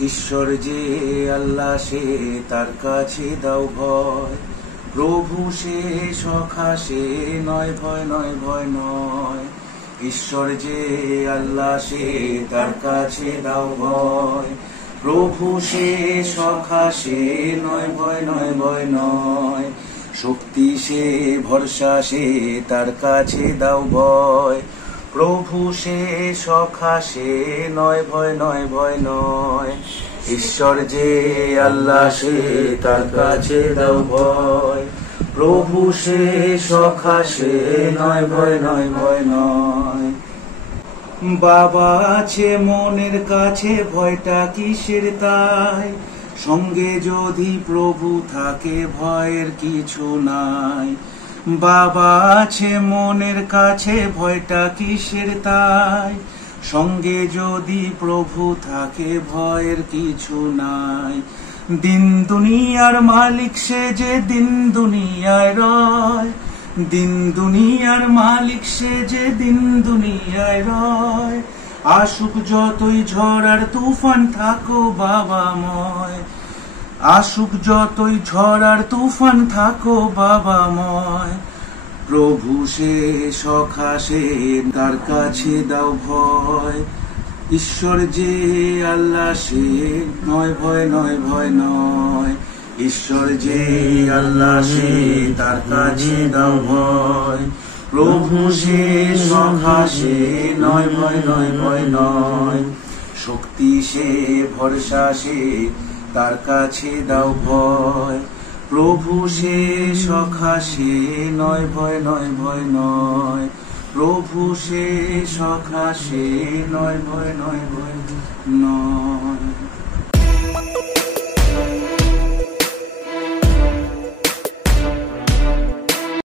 ঈশ্বর যে আল্লাহ সে তার কাছে দাও ভয়, প্রভু সে সখা সে নয় ভয় নয় ভয় নয়। ঈশ্বর যে আল্লাহ সে তার কাছে দাও ভয়, প্রভু সে সখা সে নয় ভয় নয় ভয় নয়। শক্তি সে ভরসা সে তার কাছে দাও ভয়, প্রভু সে সখা সে নয় ভয় নয় ভয় নয়। ঈশ্বর যে আল্লাহ সে তার কাছে দাও ভয়, প্রভু সে সখা সে নয় ভয় নয় ভয় নয়। বাবা আছে মনের কাছে ভয়টা কিসের তাই, সঙ্গে যদি প্রভু থাকে ভয়ের কিছু নাই। বাবা আছে মনের কাছে ভয়টা কিসের তাই, সঙ্গে যদি প্রভু থাকে ভয়ের কিছু নাই। দিন দুনিয়ার মালিক সে যে দিন দুনিয়ায় রয়, দিন দুনিয়ার মালিক সে যে দিন দুনিয়ায় রয়। আসুক যতই ঝড় আর তুফান থাকো বাবাময়, আসুক যতই ঝড় আর তুফান থাকো বাবাময়। প্রভু সে সখা সে তার কাছে দাও ভয়, ঈশ্বর যে আল্লাহ সে নয় ভয় নয় ভয় নয়। ঈশ্বর যে আল্লাহ সে তার কাছে দাও ভয়, প্রভু সে সখা সে নয় ভয় নয় ভয় নয়। শক্তি সে ভরসা সে তার কাছে দাও ভয়, প্রভু সে সখা সে নয় ভয় নয় ভয় নয়। প্রভু সে সখা সে নয় ভয় নয় ভয় নয়।